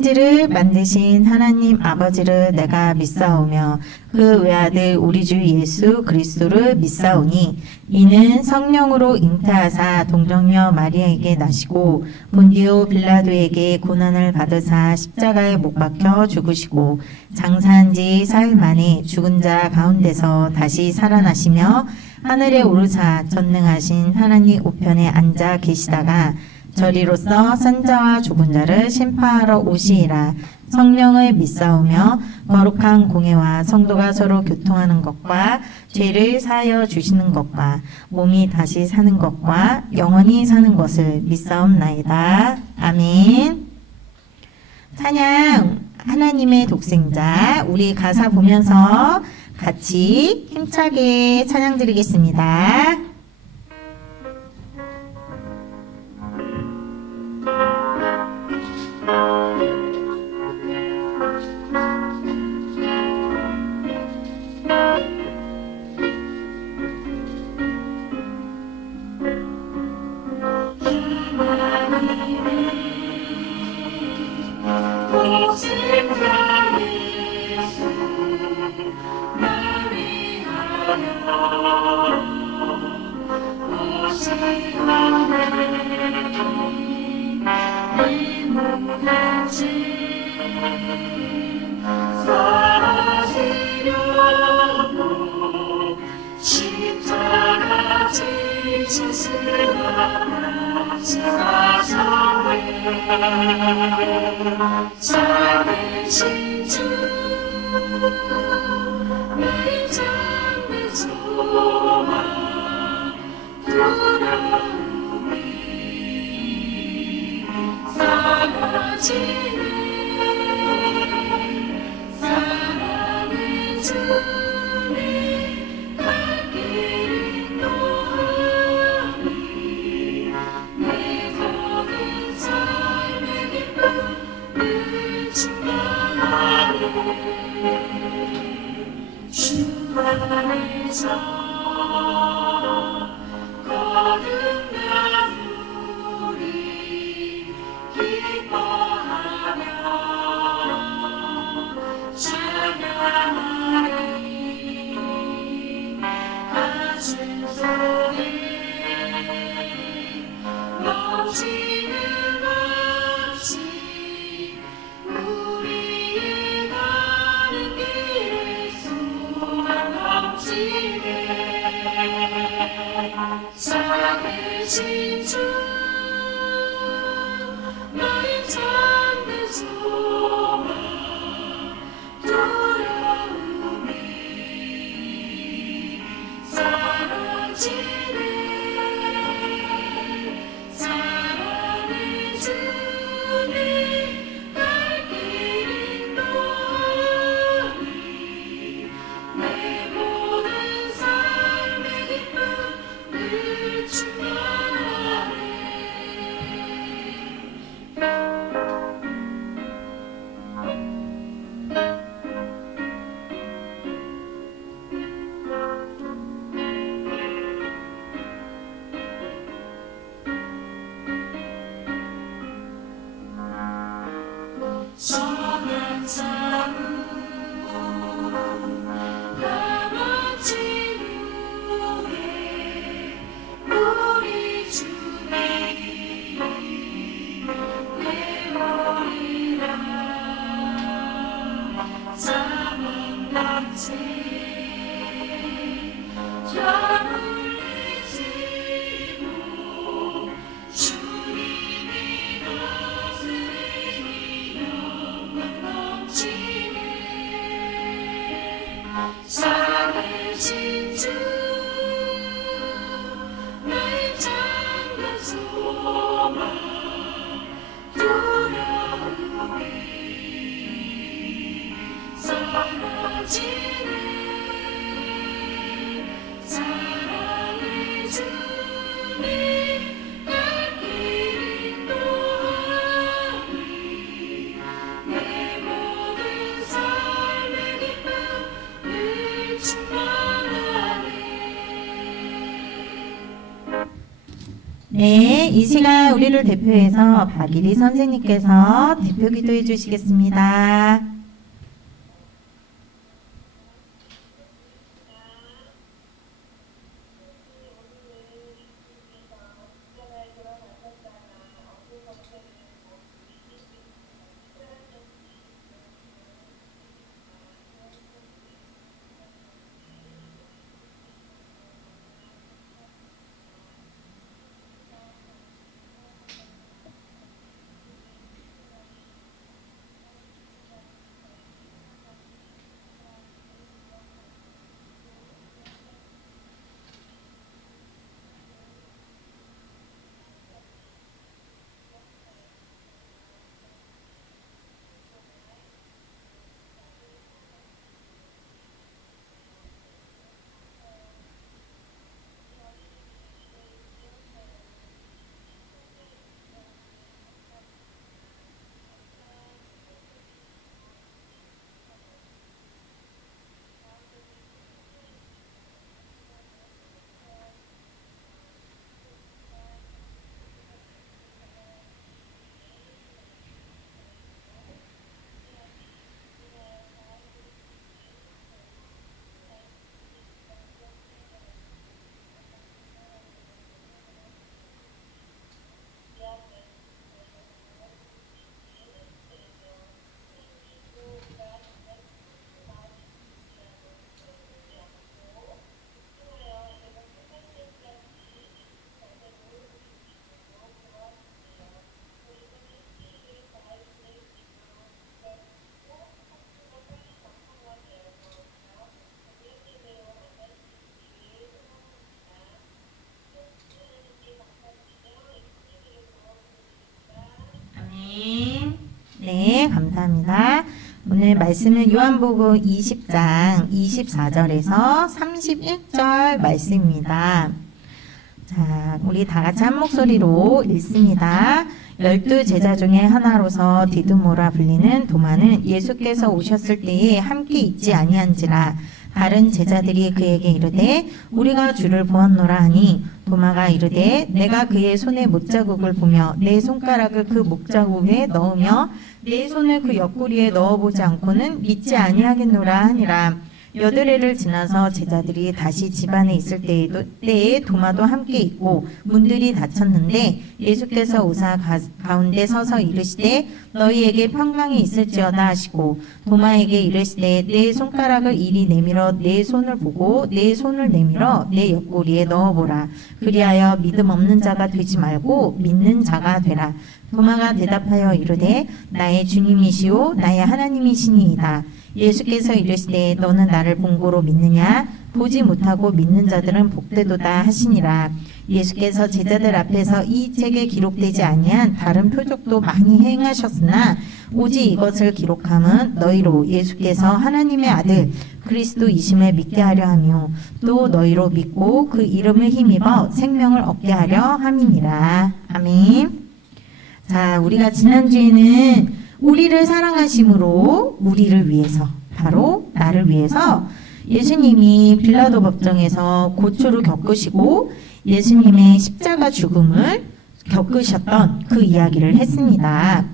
천지를 만드신 하나님 아버지를 내가 믿사오며 그 외아들 우리 주 예수 그리스도를 믿사오니 이는 성령으로 잉태하사 동정녀 마리아에게 나시고 본디오 빌라도에게 고난을 받으사 십자가에 못 박혀 죽으시고 장사한 지 사흘 만에 죽은 자 가운데서 다시 살아나시며 하늘에 오르사 전능하신 하나님 우편에 앉아 계시다가 저리로서 산자와 죽은 자를 심판하러 오시리라. 성령을 믿사오며 거룩한 공예와 성도가 서로 교통하는 것과 죄를 사하여 주시는 것과 몸이 다시 사는 것과 영원히 사는 것을 믿사옵나이다. 아멘. 찬양 하나님의 독생자, 우리 가사 보면서 같이 힘차게 찬양 드리겠습니다. 사라지네 네, 이 시간 우리를 대표해서 박일희 선생님께서 대표 기도해 주시겠습니다. 네, 감사합니다. 오늘 말씀은 요한복음 20장 24절에서 31절 말씀입니다. 자, 우리 다 같이 한 목소리로 읽습니다. 12 제자 중에 하나로서 디두모라 불리는 도마는 예수께서 오셨을 때에 함께 있지 아니한지라. 다른 제자들이 그에게 이르되 우리가 주를 보았노라 하니 도마가 이르되 내가 그의 손에 못자국을 보며 내 손가락을 그 못자국에 넣으며 내 손을 그 옆구리에 넣어보지 않고는 믿지 아니하겠노라 하니라. 여드레를 지나서 제자들이 다시 집안에 있을 때에 도마도 함께 있고 문들이 닫혔는데 예수께서 오사 가운데 서서 이르시되 너희에게 평강이 있을지어다 하시고 도마에게 이르시되 내 손가락을 이리 내밀어 내 손을 보고 내 손을 내밀어 내 옆구리에 넣어보라. 그리하여 믿음 없는 자가 되지 말고 믿는 자가 되라. 도마가 대답하여 이르되 나의 주님이시오 나의 하나님이시니이다. 예수께서 이르시되 너는 나를 본고로 믿느냐? 보지 못하고 믿는 자들은 복되도다 하시니라. 예수께서 제자들 앞에서 이 책에 기록되지 아니한 다른 표적도 많이 행하셨으나 오직 이것을 기록함은 너희로 예수께서 하나님의 아들 그리스도이심을 믿게 하려 하며 또 너희로 믿고 그 이름을 힘입어 생명을 얻게 하려 함이니라. 아멘. 자, 우리가 지난주에는 우리를 사랑하심으로 우리를 위해서 바로 나를 위해서 예수님이 빌라도 법정에서 고초를 겪으시고 예수님의 십자가 죽음을 겪으셨던 그 이야기를 했습니다.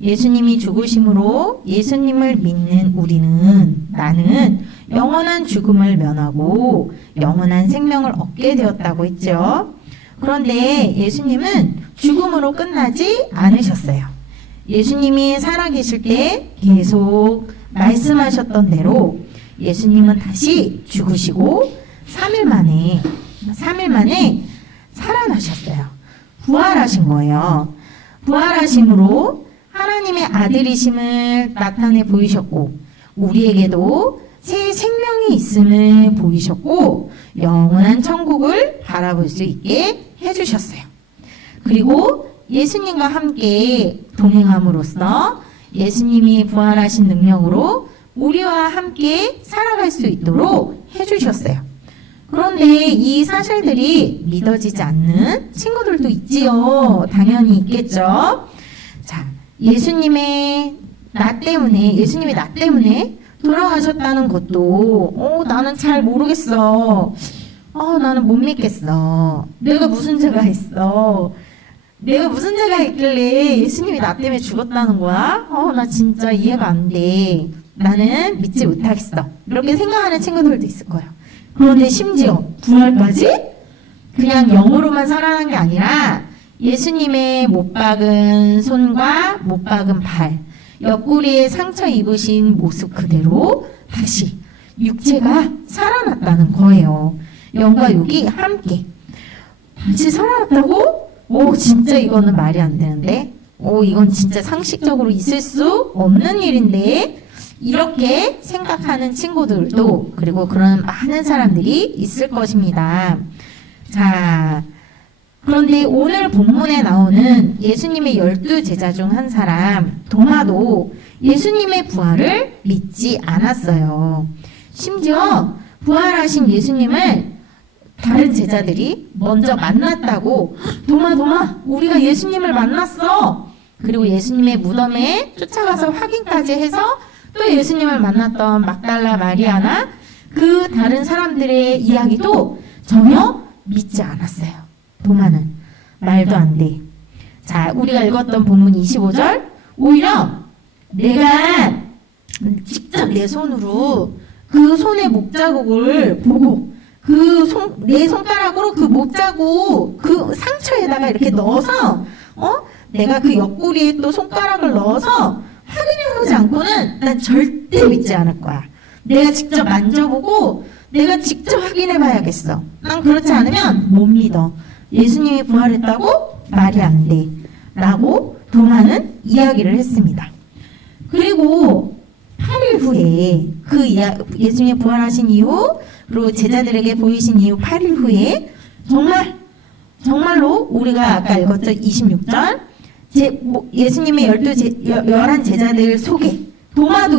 예수님이 죽으심으로 예수님을 믿는 나는 영원한 죽음을 면하고 영원한 생명을 얻게 되었다고 했죠. 그런데 예수님은 죽음으로 끝나지 않으셨어요. 예수님이 살아계실 때 계속 말씀하셨던 대로 예수님은 다시 죽으시고 3일 만에 살아나셨어요. 부활하신 거예요. 부활하심으로 하나님의 아들이심을 나타내 보이셨고 우리에게도 새 생명이 있음을 보이셨고 영원한 천국을 바라볼 수 있게 해주셨어요. 그리고 예수님과 함께 동행함으로써 예수님이 부활하신 능력으로 우리와 함께 살아갈 수 있도록 해주셨어요. 그런데 이 사실들이 믿어지지 않는 친구들도 있지요. 당연히 있겠죠. 자, 예수님이 나 때문에 돌아가셨다는 것도 나는 잘 모르겠어. 나는 못 믿겠어. 내가 무슨 죄가 있어? 내가 무슨 죄가 있길래 예수님이 나 때문에 죽었다는 거야? 나 진짜 이해가 안 돼. 나는 믿지 못하겠어. 이렇게 생각하는 친구들도 있을 거예요. 그런데 심지어 부활까지 그냥 영으로만 살아난 게 아니라 예수님의 못 박은 손과 못 박은 발, 옆구리에 상처 입으신 모습 그대로 다시 육체가 살아났다는 거예요. 영과 육이 함께 다시 살아났다고? 진짜 이거는 말이 안 되는데? 이건 진짜 상식적으로 있을 수 없는 일인데? 이렇게 생각하는 친구들도 그리고 그런 많은 사람들이 있을 것입니다. 자, 그런데 오늘 본문에 나오는 예수님의 12제자 중 한 사람 도마도 예수님의 부활을 믿지 않았어요. 심지어 부활하신 예수님을 다른 제자들이 먼저 만났다고 도마 우리가 예수님을 만났어. 그리고 예수님의 무덤에 쫓아가서 확인까지 해서 또 예수님을 만났던 막달라 마리아나 그 다른 사람들의 이야기도 전혀 믿지 않았어요. 도마는 말도 안 돼. 자, 우리가 읽었던 본문 25절 오히려 내가 직접 내 손으로 그 손의 목자국을 보고 내 손가락으로 그 목자국 그 상처에다가 이렇게 넣어서 내가 그 옆구리에 또 손가락을 넣어서 확인해보지 않고는 난 절대 믿지 않을 거야. 내가 직접 만져보고 내가 직접 확인해봐야겠어. 난 그렇지 않으면 못 믿어. 예수님이 부활했다고? 말이 안 돼. 라고 도마는 이야기를 했습니다. 그리고 8일 후에 예수님이 부활하신 이후 그리고 제자들에게 보이신 이후 8일 후에 정말로 우리가 아까 읽었죠. 26절 예수님의 11제자들 속에 도마도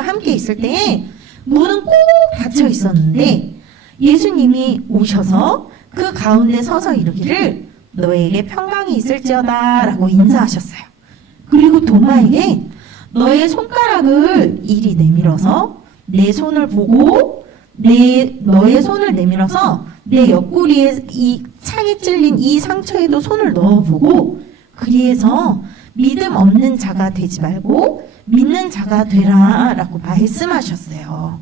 함께 있을 때에 문은 꼭 닫혀 있었는데 예수님이 오셔서 그 가운데 서서 이르기를 너에게 평강이 있을지어다 라고 인사하셨어요. 그리고 도마에게 너의 손가락을 이리 내밀어서 내 손을 보고 너의 손을 내밀어서 내 옆구리에 이 창에 찔린 이 상처에도 손을 넣어보고 그리해서 믿음 없는 자가 되지 말고 믿는 자가 되라 라고 말씀하셨어요.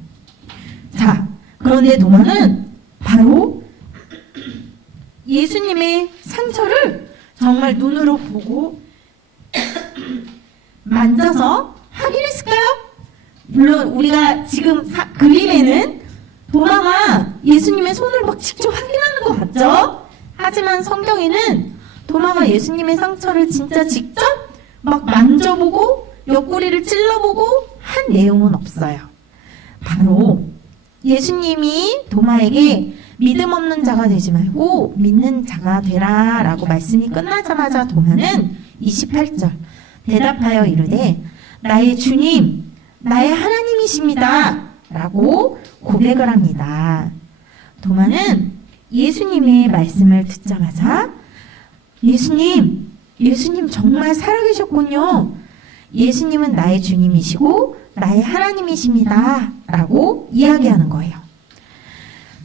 자, 그런데 도마는 바로 예수님의 상처를 정말 눈으로 보고 만져서 확인했을까요? 물론 우리가 지금 그림에는 도마가 예수님의 손을 막 직접 확인하는 것 같죠? 하지만 성경에는 도마가 예수님의 상처를 진짜 직접 막 만져보고 옆구리를 찔러보고 한 내용은 없어요. 바로 예수님이 도마에게 믿음 없는 자가 되지 말고 믿는 자가 되라 라고 말씀이 끝나자마자 도마는 28절 대답하여 이르되 나의 주님 나의 하나님이십니다 라고 고백을 합니다. 도마는 예수님의 말씀을 듣자마자 예수님 정말 살아계셨군요. 예수님은 나의 주님이시고 나의 하나님이십니다 라고 이야기하는 거예요.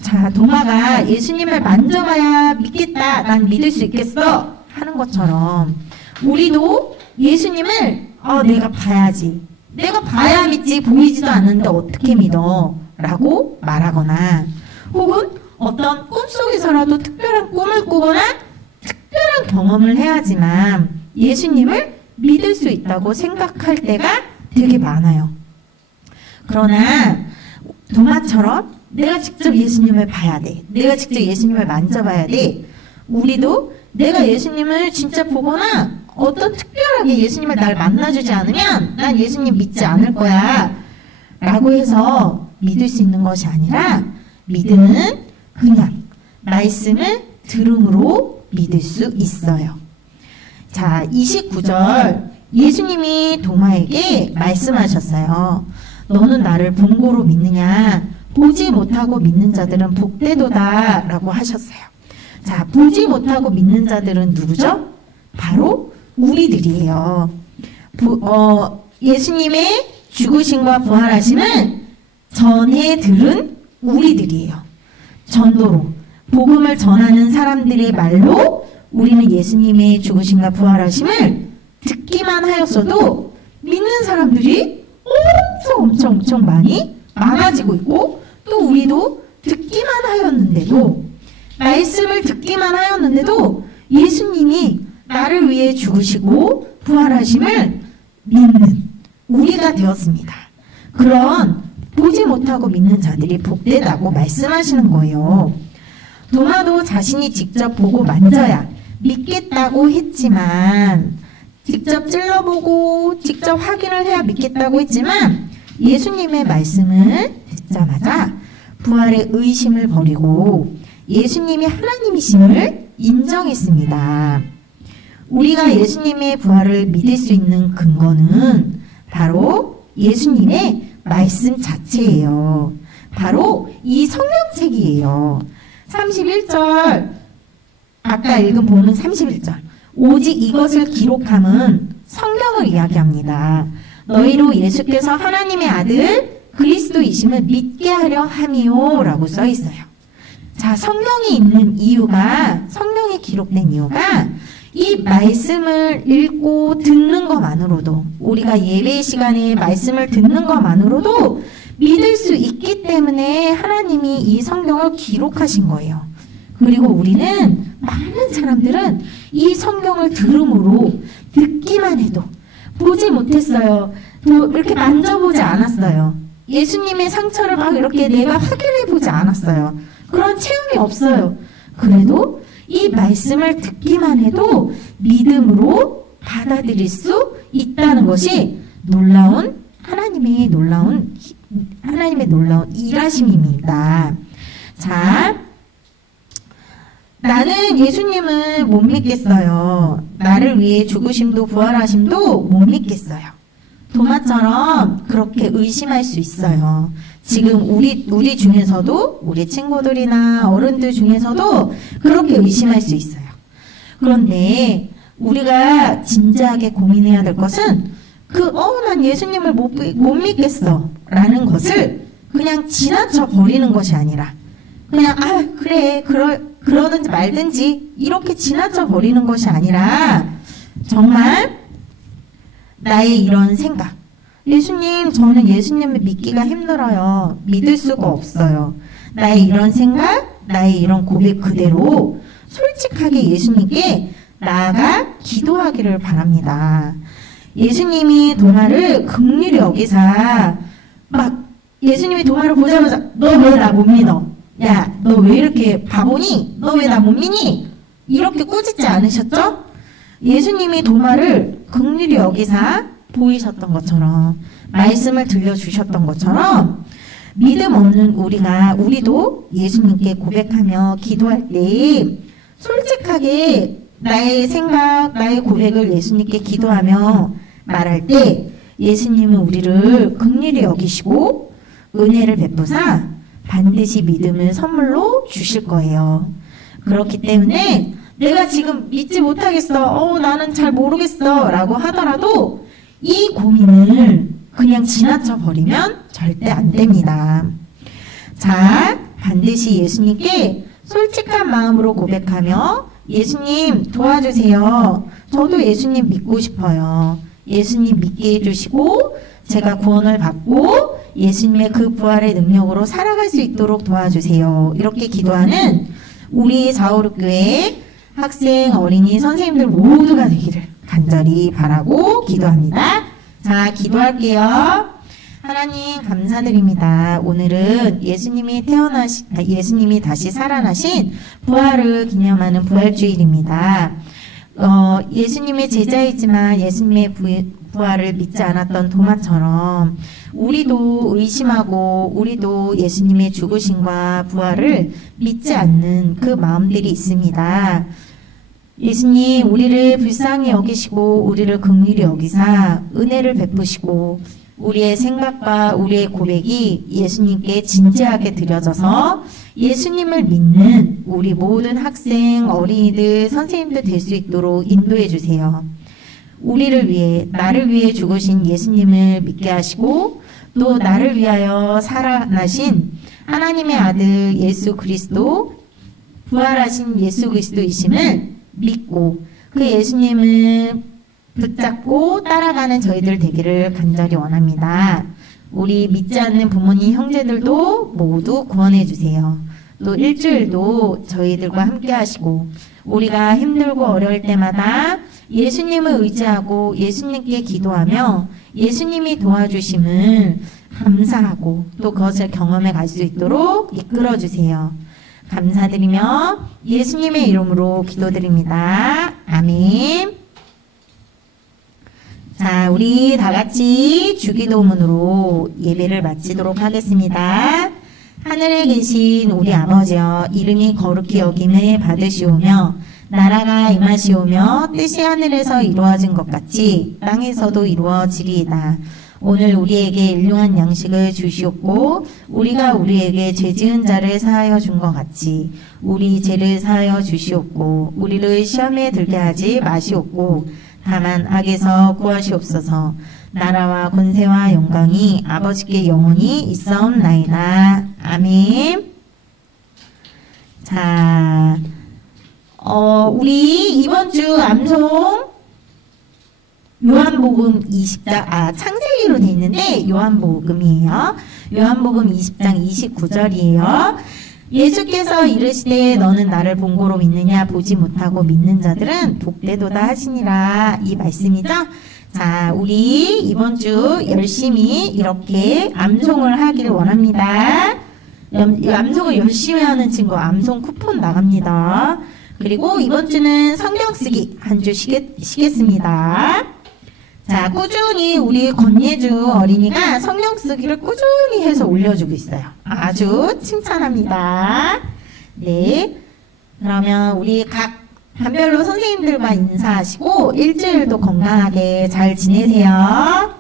자, 도마가 예수님을 만져봐야 믿겠다, 난 믿을 수 있겠어 하는 것처럼 우리도 예수님을 내가 봐야지, 내가 봐야 믿지 보이지도 않는데 어떻게 믿어 라고 말하거나 혹은 어떤 꿈속에서라도 특별한 꿈을 꾸거나 특별한 경험을 해야지만 예수님을 믿을 수 있다고 생각할 때가 되게 많아요. 그러나 도마처럼 내가 직접 예수님을 봐야 돼. 내가 직접 예수님을 만져봐야 돼. 우리도 내가 예수님을 진짜 보거나 어떤 특별하게 예수님을 날 만나주지 않으면 난 예수님 믿지 않을 거야 라고 해서 믿을 수 있는 것이 아니라 믿음은 그냥 말씀을 들음으로 믿을 수 있어요. 자, 29절 예수님이 도마에게 말씀하셨어요. 너는 나를 본고로 믿느냐? 보지 못하고 믿는 자들은 복되도다 라고 하셨어요. 자, 보지 못하고 믿는 자들은 누구죠? 바로 우리들이에요. 예수님의 죽으심과 부활하심은 전해 들은 우리들이에요. 전도로 복음을 전하는 사람들의 말로 우리는 예수님의 죽으심과 부활하심을 듣기만 하였어도 믿는 사람들이 엄청 많이 많아지고 있고, 또 우리도 듣기만 하였는데도, 말씀을 듣기만 하였는데도 예수님이 나를 위해 죽으시고 부활하심을 믿는 우리가 되었습니다. 그런 보지 못하고 믿는 자들이 복되다고 말씀하시는 거예요. 도마도 자신이 직접 보고 만져야 믿겠다고 했지만, 직접 찔러보고 직접 확인을 해야 믿겠다고 했지만, 예수님의 말씀을 듣자마자 부활의 의심을 버리고 예수님이 하나님이심을 인정했습니다. 우리가 예수님의 부활을 믿을 수 있는 근거는 바로 예수님의 말씀 자체예요. 바로 이 성경책이에요. 31절, 아까 읽은 본문 31절. 오직 이것을 기록함은 성경을 이야기합니다. 너희로 예수께서 하나님의 아들 그리스도이심을 믿게 하려 함이요 라고 써 있어요. 자, 성경이 있는 이유가, 성경에 기록된 이유가 이 말씀을 읽고 듣는 것만으로도, 우리가 예배 시간에 말씀을 듣는 것만으로도 믿을 수 있기 때문에 하나님이 이 성경을 기록하신 거예요. 그리고 우리는, 많은 사람들은 이 성경을 들음으로 듣기만 해도 보지 못했어요. 이렇게 만져보지 않았어요. 예수님의 상처를 막 이렇게 내가 확인해보지 않았어요. 그런 체험이 없어요. 그래도 이 말씀을 듣기만 해도 믿음으로 받아들일 수 있다는 것이 하나님의 놀라운 일하심입니다. 자, 나는 예수님을 못 믿겠어요. 나를 위해 죽으심도 부활하심도 못 믿겠어요. 도마처럼 그렇게 의심할 수 있어요. 지금 우리 중에서도, 우리 친구들이나 어른들 중에서도 그렇게 의심할 수 있어요. 그런데 우리가 진지하게 고민해야 될 것은 난 예수님을 못 믿겠어 라는 것을 그냥 지나쳐 버리는 것이 아니라, 그냥 그래 그러든지 말든지 이렇게 지나쳐 버리는 것이 아니라, 정말 나의 이런 생각, 예수님, 저는 예수님을 믿기가 힘들어요. 믿을 수가 없어요. 나의 이런 생각, 나의 이런 고백 그대로 솔직하게 예수님께 나아가 기도하기를 바랍니다. 예수님이 도마를 긍휼히 여기사, 예수님이 도마를 보자마자 너 왜 나 못 믿어? 야, 너 왜 이렇게 바보니? 너 왜 나 못 믿니? 이렇게 꾸짖지 않으셨죠? 예수님이 도마를 긍휼히 여기사 보이셨던 것처럼, 말씀을 들려주셨던 것처럼, 믿음 없는 우리도 예수님께 고백하며 기도할 때 솔직하게 나의 생각, 나의 고백을 예수님께 기도하며 말할 때 예수님은 우리를 긍휼히 여기시고 은혜를 베푸사 반드시 믿음을 선물로 주실 거예요. 그렇기 때문에 내가 지금 믿지 못하겠어, 나는 잘 모르겠어 라고 하더라도 이 고민을 그냥 지나쳐 버리면 절대 안 됩니다. 자, 반드시 예수님께 솔직한 마음으로 고백하며 예수님 도와주세요. 저도 예수님 믿고 싶어요. 예수님 믿게 해주시고 제가 구원을 받고 예수님의 그 부활의 능력으로 살아갈 수 있도록 도와주세요. 이렇게 기도하는 우리 456교회 학생, 어린이, 선생님들 모두가 되기를 간절히 바라고 기도합니다. 자, 기도할게요. 하나님 감사드립니다. 오늘은 예수님이 다시 살아나신 부활을 기념하는 부활주일입니다. 예수님의 제자이지만 예수님의 부활을 믿지 않았던 도마처럼 우리도 의심하고 우리도 예수님의 죽으심과 부활을 믿지 않는 그 마음들이 있습니다. 예수님, 우리를 불쌍히 여기시고 우리를 긍휼히 여기사 은혜를 베푸시고 우리의 생각과 우리의 고백이 예수님께 진지하게 드려져서 예수님을 믿는 우리 모든 학생, 어린이들, 선생님들 될 수 있도록 인도해 주세요. 우리를 위해, 나를 위해 죽으신 예수님을 믿게 하시고 또 나를 위하여 살아나신 하나님의 아들 예수 그리스도, 부활하신 예수 그리스도이심을 믿고 그 예수님을 붙잡고 따라가는 저희들 되기를 간절히 원합니다. 우리 믿지 않는 부모님, 형제들도 모두 구원해 주세요. 또 일주일도 저희들과 함께 하시고 우리가 힘들고 어려울 때마다 예수님을 의지하고 예수님께 기도하며 예수님이 도와주심을 감사하고 또 그것을 경험해 갈 수 있도록 이끌어 주세요. 감사드리며 예수님의 이름으로 기도드립니다. 아멘. 자, 우리 다 같이 주기도문으로 예배를 마치도록 하겠습니다. 하늘에 계신 우리 아버지여, 이름이 거룩히 여김을 받으시오며 나라가 임하시오며 뜻이 하늘에서 이루어진 것 같이 땅에서도 이루어지리이다. 오늘 우리에게 일용한 양식을 주시옵고 우리가 우리에게 죄 지은 자를 사하여 준 것 같이 우리 죄를 사하여 주시옵고 우리를 시험에 들게 하지 마시옵고 다만 악에서 구하시옵소서. 나라와 권세와 영광이 아버지께 영원히 있사옵나이다. 아멘. 자, 우리 이번 주 암송 요한복음 20장, 창세기로 돼 있는데 요한복음이에요. 요한복음 20장 29절이에요. 예수께서 이르시되 너는 나를 본고로 믿느냐, 보지 못하고 믿는 자들은 복되도다 하시니라. 이 말씀이죠. 자, 우리 이번 주 열심히 이렇게 암송을 하기를 원합니다. 암송을 열심히 하는 친구 암송 쿠폰 나갑니다. 그리고 이번 주는 성경 쓰기 한 주 쉬겠습니다. 자, 꾸준히 우리 권예주 어린이가 성경 쓰기를 꾸준히 해서 올려주고 있어요. 아주 칭찬합니다. 네, 그러면 우리 각 반별로 선생님들과 인사하시고 일주일도 건강하게 잘 지내세요.